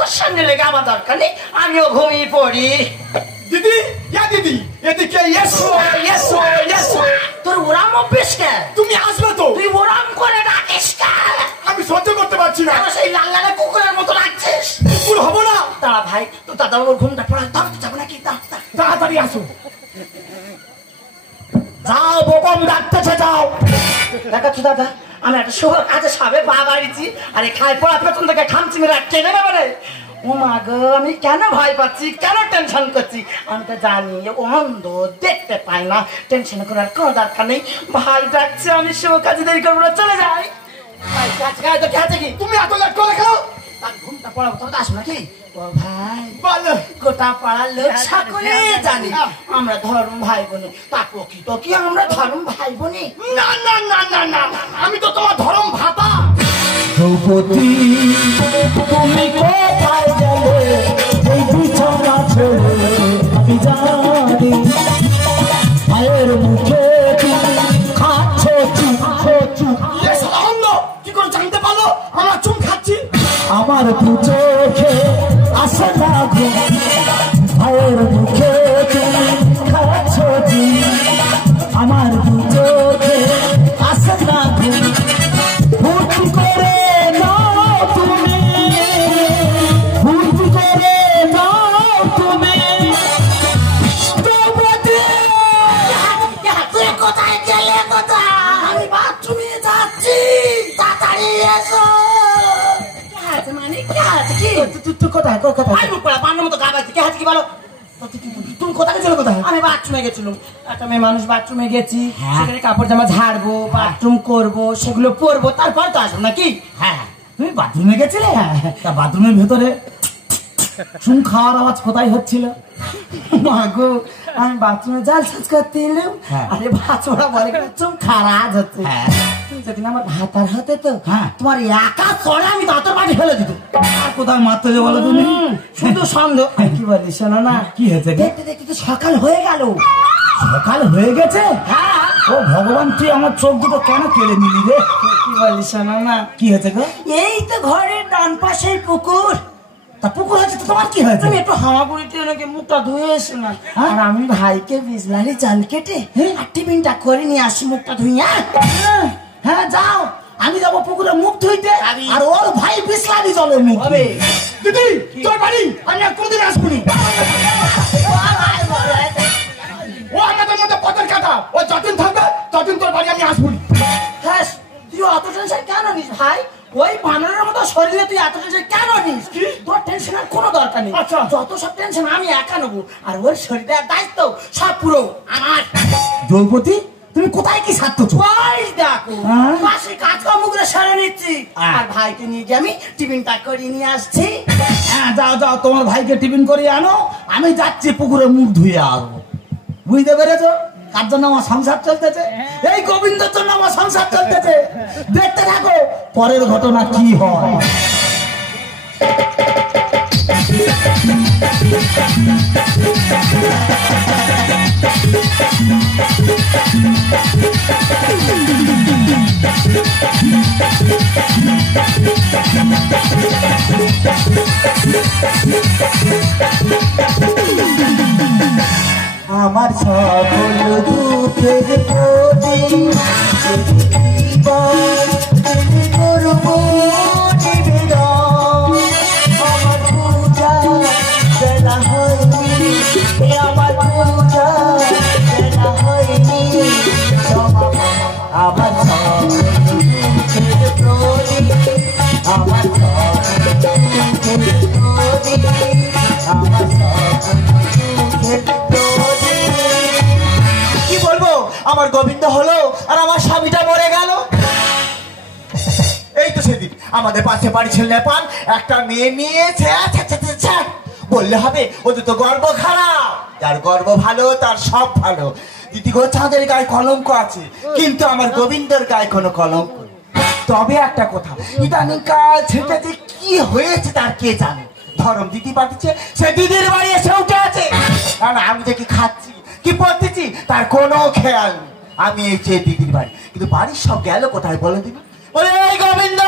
ওর সঙ্গে লেগে আমার দরকার নেই, আমিও ঘুমিয়ে পড়ি। দিদি, ইয়া দিদি, এদিকে এসো এসো এসো। তোর ওরাম অভ্যেস কে? তুমি আসবে তো? তুই ওরাম করে ডাকিস কে? আমি সহ্য করতে পারছি না। কেন সেই লাল লালে কুকুরের মতো লাগছিস? কুকুর হবো না। দাঁড়া ভাই, তো দাদা বাবুর ঘুমটা পড়া ধরতে যাবো নাকি? তাড়াতাড়ি আসো। যাও, বোকম ডাকতেছে, যাও। দেখাচ্ছ দাদা, আমি একটা শুভ কাজে সবে পা বাড়িছি, আর এই খায় পড়া পেছন থেকে খামচি মেরে টেনে নেবে রে। ও মা গো, আমি কেন ভয় পাচ্ছি, কেন টেনশন করছি? আমি তো জানি ও অন্ধ, দেখতে পাই না। টেনশন করার কোনো দরকার নেই। ভাই ডাকছে, আমি শুভ কাজে দেরি করবো না, চলে যাই। ভাই কাছে গায়ে তো কে আছে কি? তুমি এত লেট করে কেন? তার ঘুমটা পড়াবো, তোর আসবো নাকি? ও ভাই, বলো। গোটা পাড়ার লোক সকলে জানি আমরা ধর্ম ভাই বোনে। তা প্রকৃত কি আমরা ধর্ম ভাই বোনে? না না না না না, আমি তো তোমার ধরম ভাতা। দ্রৌপদী, তুমি কোথায় গেলে? এই বিছানা ছেড়ে আমি জানি, মায়ের মুখে তুমি খাচ্ছ চুপ চুপ। এ শালা অন্ধ, কি করে জানতে পারলো আমরা চুম খাচ্ছি? আমার দু চোখে আসে না ঘুম, মায়ের মুখে তুমি খাচ্ছ চুপ। আমার দু চোখে আসে না ঘুম, ফুর্তি করে নাও তুমি, ফুর্তি করে নাও তুমি। দ্রৌপদী, তুই কোথায় গেলে? কোথায়? আমি বাথরুমে যাচ্ছি, তাড়াতাড়ি এসো। মানে কি আছে কি? তুই কোথায় কোথায়? আমি মুখ পড়া বান্নার মতো গা বাজছে, কে আছে কি বলো? তুমি কোথায় গেছিলে? কোথায়? আমি বাথরুমে গেছিলাম, একটা মেয়ে মানুষ বাথরুমে গেছি, সেখানে কাপড় জামা ঝাড়বো, বাথরুম করবো, সেগুলো পরবো, তারপর তো আসবো নাকি? হ্যাঁ, তুমি বাথরুমে গেছিলে? তা বাথরুমের ভেতরে চুম খাওয়ার আওয়াজ কোথায় হচ্ছিল? মা গো, আমি বাথরুমে জাল সাজ করতে এলাম, আরে বাচ্চারা বলে চুম খারাজ হচ্ছে। তুমি যদি আমার ভাতার হতে তো, তোমার একা করে আমি দাঁতের বাড়ি ফেলে দিত। আর কোথায় মারতে যে বলো তুমি? শুধু সন্দেহ। কি বলিস? শোনো না, কি হয়েছে? দেখতে দেখতে তো সকাল হয়ে গেল। সকাল হয়ে গেছে? হ্যাঁ। ও ভগবান, তুই আমার চোখ দুটো কেন কেড়ে নিলি রে? কি বলিস? শোনো না, কি হয়েছে গো? এই তো ঘরের ডান পাশের পুকুর। তা পুকুর হয়েছে তো তোমার কি হয়েছে? তুমি একটু হামাগুড়িতে নাকি মুখটা ধুয়ে এসো না। আর আমি ভাইকে বিজলারি জাল কেটে আর টিফিনটা করে নিয়ে আসি, মুখটা ধুইয়া। হ্যাঁ যাও, আমি যাবো পুকুরে মুখ ধুইতে, আর ওর ভাই বিসলারি জলে মুখ ধুবে। দিদি, তোর বাড়ি আমি আর কোনদিন আসবনি। ও আমাদের মধ্যে পথের কাটা, ও যতদিন থাকবে ততদিন তোর বাড়ি আমি আসবনি। হ্যাঁ, তুই অত টেনশন কেন নিস ভাই? ওই বানরের মতো শরীরে তুই এত টেনশন কেন নিস? তোর টেনশনের কোনো দরকার নেই। আচ্ছা। যত সব টেনশন আমি একা নেবো, আর ওর শরীরের দায়িত্ব সব পুরো আমার। দ্রৌপদী, তুমি কোথায় কি সারতেছো? ওই দেখো, পাশে কাজকর্মগুলো সেরে নিচ্ছি, আর ভাইকে নিয়ে গিয়ে আমি টিফিনটা করে নিয়ে আসছি। হ্যাঁ যাও যাও, তোমার ভাইকে টিফিন করে আনো, আমি যাচ্ছি পুকুরে মুখ ধুয়ে আসবো। বুঝতে পেরেছো কার জন্য আমার সংসার চলতেছে? এই গোবিন্দের জন্য আমার সংসার চলতেছে। দেখতে থাকো পরের ঘটনা কি হয়। আমার সকল দুঃখের প্রদীপ করব নিবেদন। আমার পূজা বেলা হয়নি, আমার পূজা বেলা হয়নি, আমার সকল দুঃখের প্রদীপ, আমার সকল দুঃখের প্রদীপ, আমার সকল দুঃখের কি বলবো? আমার গোবিন্দ হলো আর আমার স্বামীটা মরে গেল। এই তো সেদিন আমাদের পাশে বাড়ি ছিল নেপাল, একটা মেয়ে নিয়েছে। বললে হবে ওদের তো গর্ব খারাপ, যার গর্ব ভালো তার সব ভালো। দিদি গো, চাঁদের গায়ে কলঙ্ক আছে, কিন্তু আমার গোবিন্দর গায়ে কোনো কলঙ্ক। তবে একটা কথা, ইদানিং কাল ছেলেটা যে কি হয়েছে তার কে জানে। ধরম দিদি পাঠিয়েছে, সে দিদির বাড়ি এসে উঠে আছে। কারণ আমি যে কি খাচ্ছি কি পড়তেছি তার কোনো খেয়াল নেই। আমি এই যে দিদির বাড়ি, কিন্তু বাড়ির সব গেল কোথায় বলে দিবি? বলে এই গোবিন্দ,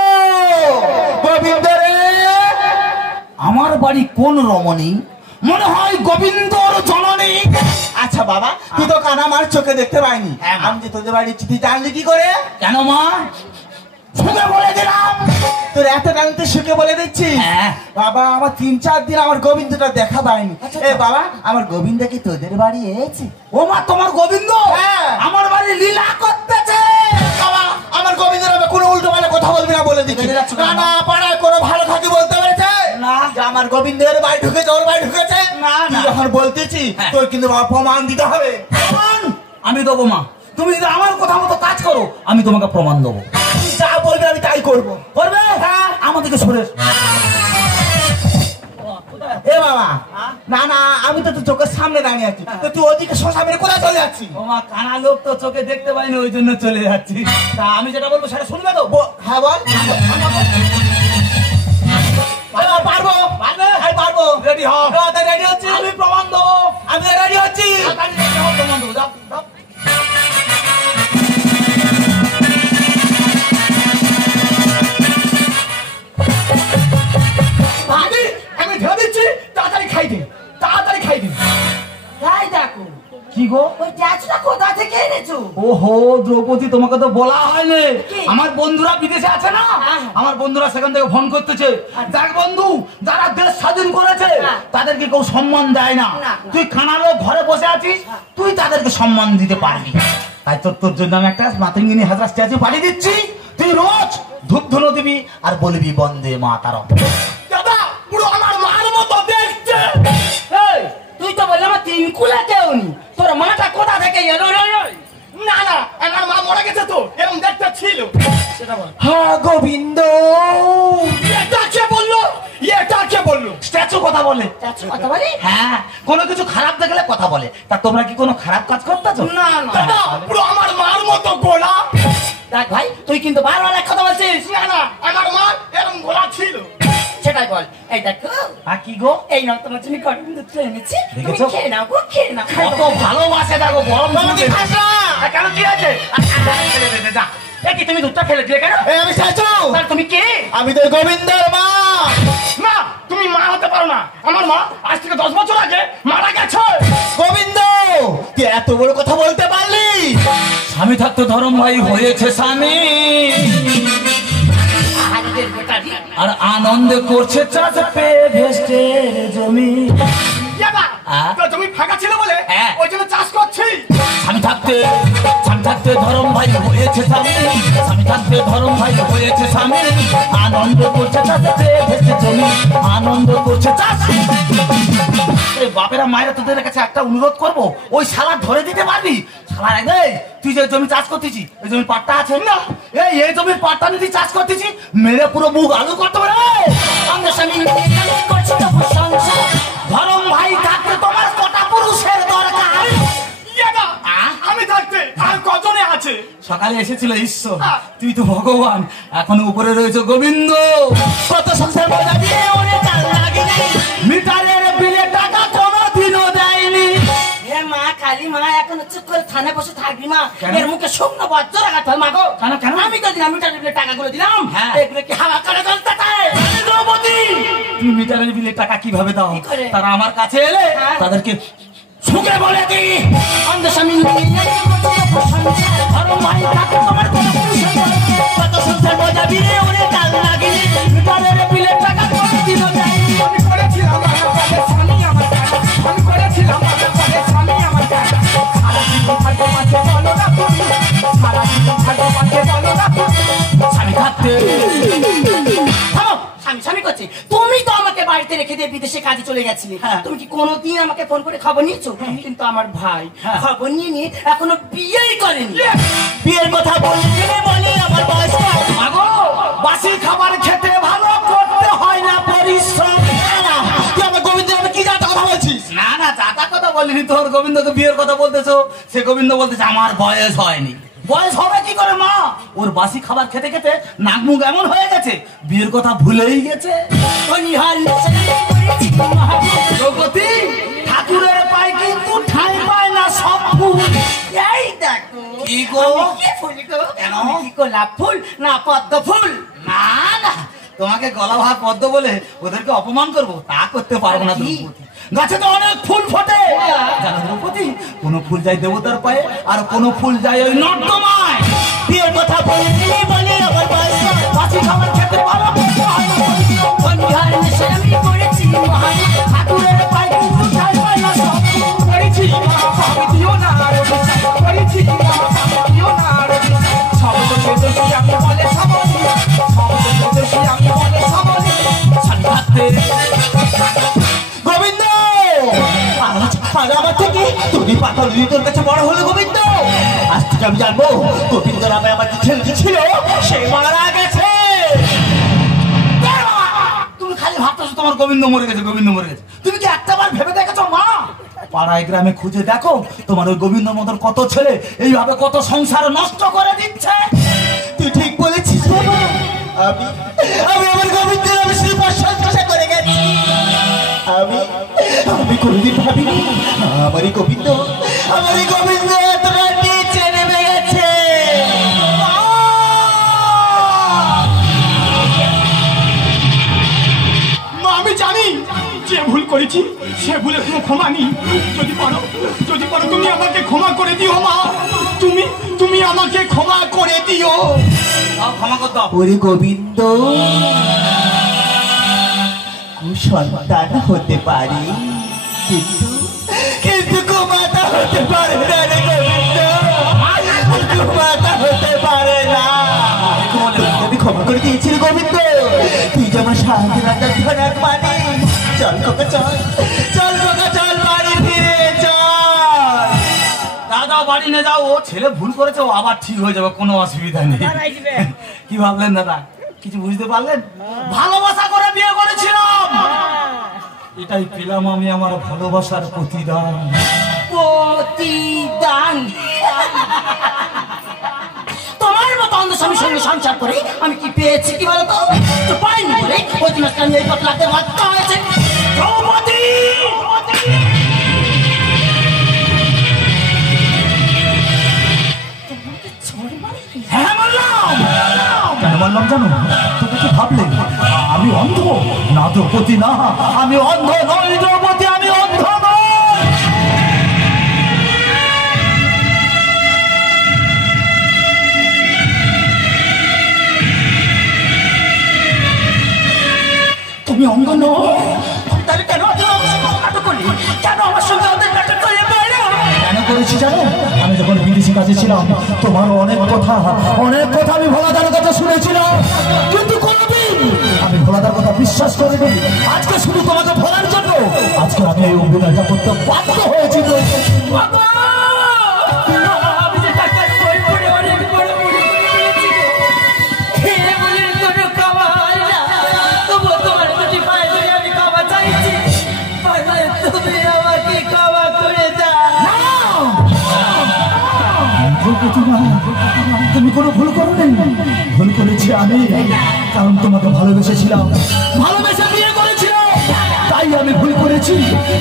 গোবিন্দ রে। আমার বাড়ি কোন রমণী? মনে হয় গোবিন্দর জননী। আচ্ছা বাবা, তুই তো কানা আমার চোখে দেখতে পাইনি। হ্যাঁ, মা। আমি যে তোদের বাড়ি চিঠি জানলি কি করে? কেন মা? শুনে বলে দিলাম। তোর এত টানতে সুখে বলে দিচ্ছি। হ্যাঁ। বাবা, আমার 3-4 দিন আমার গোবিন্দটা দেখা পাইনি। এ বাবা, আমার গোবিন্দ কি তোদের বাড়ি এসেছে? ও মা, তোমার গোবিন্দ হ্যাঁ। আমার বাড়ি লীলা করতেছে। বাবা, আমার গোবিন্দের হবে কোনো উল্টো পাল্টা কথা বলবি না বলে দিচ্ছি। রেগে যাচ্ছ কেন? না পাড়ায় কোনো ভালো থাকি বলতে পেরেছে না। যে আমার গোবিন্দের বাড়ি ঢুকেছে, ওর বাড়ি ঢুকেছে। না, না। তুই যখন বলতেছি হ্যাঁ। তোর কিন্তু বাবা প্রমাণ দিতে হবে। প্রমাণ আমি দেবো মা। তুমি যদি আমার কথা মতো কাজ করো, আমি তোমাকে প্রমাণ দেবো। তুই যা বলবি আমি তাই করবো। করবে? হ্যাঁ। আমাদেরকে সরে এ বাবা, না না, আমি তো তোর চোখের সামনে দাঁড়িয়ে আছি, তো তুই ওদিকে শশা মেরে কোথায় চলে যাচ্ছি? ও মা, কানা লোক তো চোখে দেখতে পাইনি, ওই জন্য চলে যাচ্ছি। তা আমি যেটা বলবো সেটা শুনবে তো? হ্যাঁ বল। পারবো পারবে? হ্যাঁ পারবো। রেডি হও। রেডি হচ্ছি। আমি প্রমাণ দেবো। আমি রেডি হচ্ছি। তাড়াতাড়ি ready হও, প্রমাণ দেবো। যাও, যাও। ভাবি, আমি ধরে দিচ্ছি, তাড়াতাড়ি খাই দে, তাড়াতাড়ি খাই দে। তাই দেখো, কি গো? ওই ট্যাচটা কোথা থেকে এনেছো? ওহো দ্রৌপদী, তোমাকে তো বলা হয়নি। কি? আমার বন্ধুরা বিদেশে আছে না, হ্যাঁ। আমার বন্ধুরা সেখান থেকে ফোন করতেছে। দেখ বন্ধু, যারা দেশ স্বাধীন করেছে হ্যাঁ। তাদেরকে কেউ সম্মান দেয় না। না। তুই খানালো ঘরে বসে আছিস, তুই তাদেরকে সম্মান দিতে পারবি। তাই তোর জন্য আমি একটা মাতঙ্গিনী হাজরা স্ট্যাচু পাঠিয়ে দিচ্ছি। তুই রোজ ধূপ ধুনো দিবি আর বলবি বন্দে মাতারম। দাদা, পুরো আমার মার মতো দেখতে। এই, তুই তো বললি আমার 3 কুলে কেউ নি, তোর মাটা কোথা থেকে এলো রে? না না, আমার মা মরে গেছে তো, এরকম দেখতে ছিল। সেটা বল। হ্যাঁ গোবিন্দ। এটা কে বললো? এটা কে বললো? স্ট্যাচু কথা বলে। ট্যাচু কথা বলি? হ্যাঁ, কোনো কিছু খারাপ দেখলে কথা বলে। তা তোমরা কি কোনো খারাপ কাজ করতেছো? না না। দাদা, পুরো আমার মার মতো গোলা। দেখ ভাই, তুই কিন্তু বারবার এক কথা বলছিস। না না, আমার মা এরকম গোলা ছিল। সেটাই বল। এই দেখো, হ্যাঁ, কি গো? এই নাও তোমার জন্য গরম দুধ এনেছি, তুমি দেখেছো? খেয়ে নাও গো, খেয়ে নাও। কত ভালোবাসে দেখো, গরম দুধ আমাকে এনেছে। খাস না। কেন কি আছে? ফেলে দে, যা। এ কি তুমি দুধটা ফেলে দিলে কেন? এই আমি চাচু। তাহলে তুমি কে? আমি তো গোবিন্দের মা। না, তুমি মা হতে পারো না। আমার মা আজ থেকে 10 বছর আগে মারা গেছে। গোবিন্দ, তুই এত বড় কথা বলতে পারলি? স্বামী থাকতে ধরম ভাই হয়েছে স্বামী, হাতের বেটারি। আর আনন্দ করছে চাষ পেয়ে ভেস্টের জমি। তো জমি ফাঁকা ছিল বলে হ্যাঁ। ওই জন্য চাষ করছি। স্বামী থাকতে ধরম ভাই হয়েছে স্বামী, স্বামী থাকতে ধরম ভাই হয়েছে স্বামী, আনন্দ করছে চাষ পেয়ে ভেস্টের জমি, আনন্দ করছে চাষ। এই বাপেরা মায়েরা তোদের কাছে একটা অনুরোধ করবো, ওই শালা ধরে দিতে পারবি? শালা এই, তুই যে জমি চাষ করতেছি, ওই জমি পাট্টা আছে না? এই জমির পাট্টা নিয়ে তুই চাষ করতেছি, মেরে পুরো মুখ আলু করতে পারে। আমরা স্বামী করছি তো সংসার। ধরম ভাই থাকতে তোমার কটা পুরুষের দরকার? আমি থাকতে আর কজনে আছে? সকালে এসেছিল ঈশ্বর, তুই তো ভগবান, এখন উপরে রয়েছে গোবিন্দ। কত সংসার মজা দিয়ে ওরে চাল লাগেনি, মিটারের বিলে টাকা কোনোদিনও দেয়নি। হে মা কালী মা, এখন চুপ করে থানায় বসে থাকবি মা। এর মুখে শুকনো বজ্র রাখাতে হয় মা গো। কেন, কেন? আমি তো দিলাম মিটার বিলে টাকাগুলো দিলাম, হ্যাঁ। এগুলো কি হাওয়া করে চলতে চায়? দ্রৌপদী, তুমি মিটারের বিলে টাকা কিভাবে দাও? কি করে? তারা আমার কাছে এলে হ্যাঁ। তাদেরকে সুখে বলে দি, অন্ধ স্বামী ধরম ভাই থাকতে তোমার কোনো পুরুষের দরকার নেই। কত সংসার মজা দিয়ে ওরে চাল লাগেনি, মিটারের বিলে টাকা কোনোদিনও দেয়নি। আমি করেছিলাম আমার কাছে স্বামী আমার কাছে, আমি করেছিলাম আমার কাছে স্বামী আমার কাছে। সারা জীবন ভাগ্যবানকে বলো না তুমি, সারা জীবন ভাগ্যবানকে বলো না তুমি। স্বামী থাকতে থামো, স্বামী স্বামী করছে। তুমি তো আমাকে বাড়িতে রেখে দিয়ে বিদেশে কাজে চলে গেছিলে, হ্যাঁ। তুমি কি কোনোদিন আমাকে ফোন করে খবর নিয়েছো? কিন্তু আমার ভাই হ্যাঁ। খবর নিয়ে এখনো বিয়েই করেনি। বিয়ের কথা বলতে বলি আমার বয়স কত? মাগো, বাসি খাবার খেতে ভালো করতে হয় না পরিশ্রম। তুই আমার গোবিন্দের আমি কি জাতা কথা বলছিস? না না, চাতা কথা বলিনি, তোর গোবিন্দকে বিয়ের কথা বলতেছো। সে গোবিন্দ বলতেছে আমার বয়স হয়নি। বয়স হবে কি করে মা? ওর বাসি খাবার খেতে খেতে নাক মুখ এমন হয়ে গেছে বিয়ের কথা ভুলেই গেছে। প্রগতি ঠাকুরের পায় কিন্তু ঠাঁই পায় না সব ফুল। এই দেখো কি গো? কি ফুল গো? আমি কি গোলাপ ফুল না পদ্ম ফুল? না না, তোমাকে গলা ভাত পদ্ম বলে ওদেরকে অপমান করবো তা করতে পারবো না দ্রৌপদী। গাছে তো অনেক ফুল ফোটে জানো দ্রৌপদী, কোনো ফুল যায় দেবতার পায়ে আর কোনো ফুল যায় ওই নর্দমায়। বিয়ের কথা বললে বলে আমার বাসি খাবার খেতে ভালো বন্ধুহার নেশে আমি পড়েছি মহান ঠাকুরের পায় কিন্তু ঠাঁই পায় না সব ফুল। করেছি মা পাবে দিও না আর করেছি মা পাবে দিও না আর সব তো বেদোষী আমি বলে সবলি সব তো বেদোষী আমি বলে সবলি সান্ধাতে গোবিন্দ আজ আমার থেকে তুমি পাতালি তোর কাছে বড় হলো গোবিন্দ। আজ থেকে আমি জানবো গোবিন্দ নামে আমার যে ছেলেটি ছিল সে মারা গেছে। তুমি খালি ভাবতেছো তোমার গোবিন্দ মরে গেছে, গোবিন্দ মরে গেছে। তুমি কি একটাবার ভেবে দেখেছো মা? পাড়ায় গ্রামে খুঁজে দেখো তোমার ওই গোবিন্দ মতন কত ছেলে এইভাবে কত সংসার নষ্ট করে দিচ্ছে। তুই ঠিক বলেছিস বাবা, আমি আমার গোবিন্দের আমি শুধু প্রশংসা করে গেছি। আমি কোনদিন ভাবিনি আমার এই গোবিন্দ এতটা নিচে নেমে গেছে। মা আমি জানি যে ভুল করেছি সে ভুলে কোনো ক্ষমা নেই। যদি পারো তুমি আমাকে ক্ষমা করে দিও মা, তুমি আমাকে ক্ষমা করে দিও। ক্ষমা করতে ওরে গোবিন্দ কুসন্তান হতে পারি কিন্তু কুমাতা হতে পারে না রে গোবিন্দ, কুমাতা হতে পারে না। আমি ক্ষমা করে দিয়েছি গোবিন্দ, তুই যেমন সাহায্য মানে চল খোকা চল বাড়ি ফিরে চল। দাদা বাড়ি নিয়ে যাও, ও ছেলে ভুল করেছে ও আবার ঠিক হয়ে যাবে, কোনো অসুবিধা নেই। কি ভাবলেন দাদা, কিছু বুঝতে পারলেন? ভালোবাসা করে বিয়ে করেছিলাম, এটাই পেলাম আমি আমার ভালোবাসার প্রতিদান। প্রতিদান তোমার মতো অন্ধ স্বামীর সঙ্গে সংসার করে আমি কি পেয়েছি কি বলতো? তো পাইনি বলে ওই দিনকে আমি এই পটলাতে বাধ্য হয়েছে। দ্রৌপদী হ্যাঁ বললাম, কেন বললাম জানো? তুমি কি ভাবলে আমি অন্ধ? না দ্রৌপদী না, আমি অন্ধ নই দ্রৌপদী, আমি অন্ধ নই। তুমি অন্ধ নও, তাহলে কেন নাটক করলি? কেন আমার সঙ্গে ওদের নাটক করে কেন করেছি জানো? আমি যখন বিদেশি কাজে ছিলাম তোমার অনেক কথা আমি ভোলাদার কথা শুনেছিলাম, কিন্তু কোনদিন আমি ভোলাদার কথা বিশ্বাস করিনি। আজকে শুধু তোমাকে ভোলার জন্য আজকে আমি এই অভিনয়টা করতে বাধ্য হয়েছি। আমি যে টাকার বই পড়ে অনেক বড় মনে করেছি হে বলে কোনো খাওয়া হয় না, তবুও তোমার দুটি পায়ে ধরে আমি খাওয়া চাইছি, তুমি আমাকে খাওয়া করে দাও। তুমি কোনো ভুল করোনি, ভুল করেছি আমি, কারণ তোমাকে ভালোবেসেছিলাম, ভালোবেসে বিয়ে করেছিলাম, তাই আমি ভুল করেছি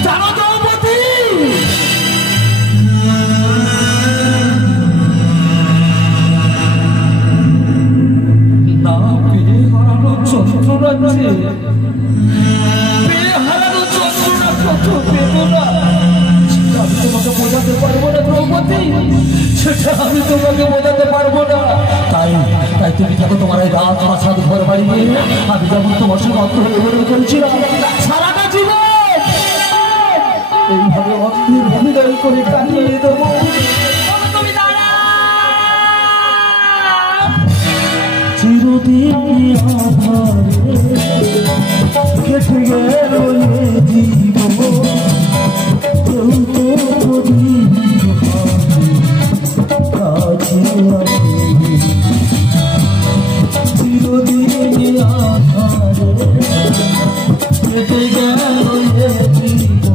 জানো দ্রৌপদী। না পেয়ে হারানো যন্ত্রণা, পেয়ে হারানো যন্ত্রণা কত বেদনা, আমি তোমাকে বোঝাতে পারবো না দ্রৌপদী, সেটা আমি তোমাকে বোঝাতে পারবো না। তাই তুমি থাকো তোমার এই রাত প্রাসাদ ঘর বাড়ি নিয়ে, আমি যেমন তোমার সঙ্গে অন্তর্ভুক্ত করেছিলাম সারাটা জীবন এইভাবে অস্থির অভিনয় করে কাটিয়ে দেবো। চিরদিন কেটে গেল জীবন, চিরদিন আধারে কেটে গেল জীবন।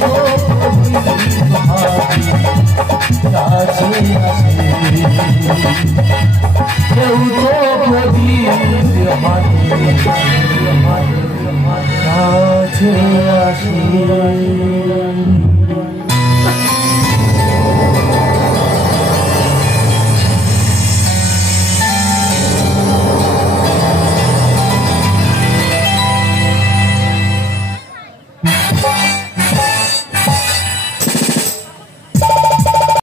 ভালোবাসি